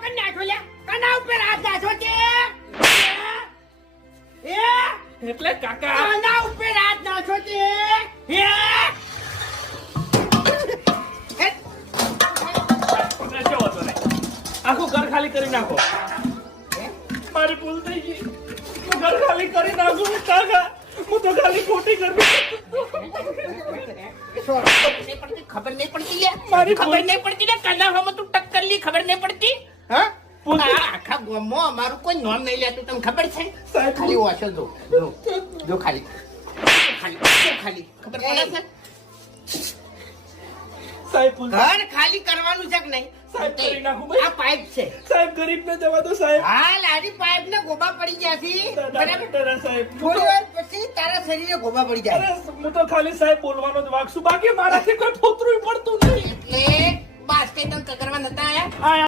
કરી નાખો લે કના ઉપર હાથ નાખો તે એટલે કાકા કના ઉપર હાથ નાખો તે આખું ઘર ખાલી કરી નાખો મારી ભૂલ થઈ ગઈ હું ઘર ખાલી કરી નાખું કાકા હું તો ખાલી ખોટી કરવી ખબર નહીં પડતી લે મારી ખબર નહીં પડતી લે કના હમ તું ટક્કર લી ખબર નહીં પડતી હા આખા ગામમાં અમારું કોઈ નામ નહીં લેતું તમને ખબર છે ખાલી વાંચો જો ખાલી ખબર પડે છે સાહેબ ભૂલ ઘર ખાલી કરવાનું છે કે નહીં સાહેબ કરી નાખું ભાઈ. આ પાઇપ છે સાહેબ ગરીબ ને જવા દો સાહેબ હાલ આની પાઇપ ને ગોબા પડી ગયા છે બરાબર ડોક્ટર સાહેબ થોડી વાર પછી તારા શરીરે ગોબા પડી જાય અરે હું તો ખાલી સાહેબ બોલવાનો જ વાગશું બાકી મારાથી કોઈ ફોતરું પડતું નહીં એટલે બાસ્કેટ કરવા નતા આયા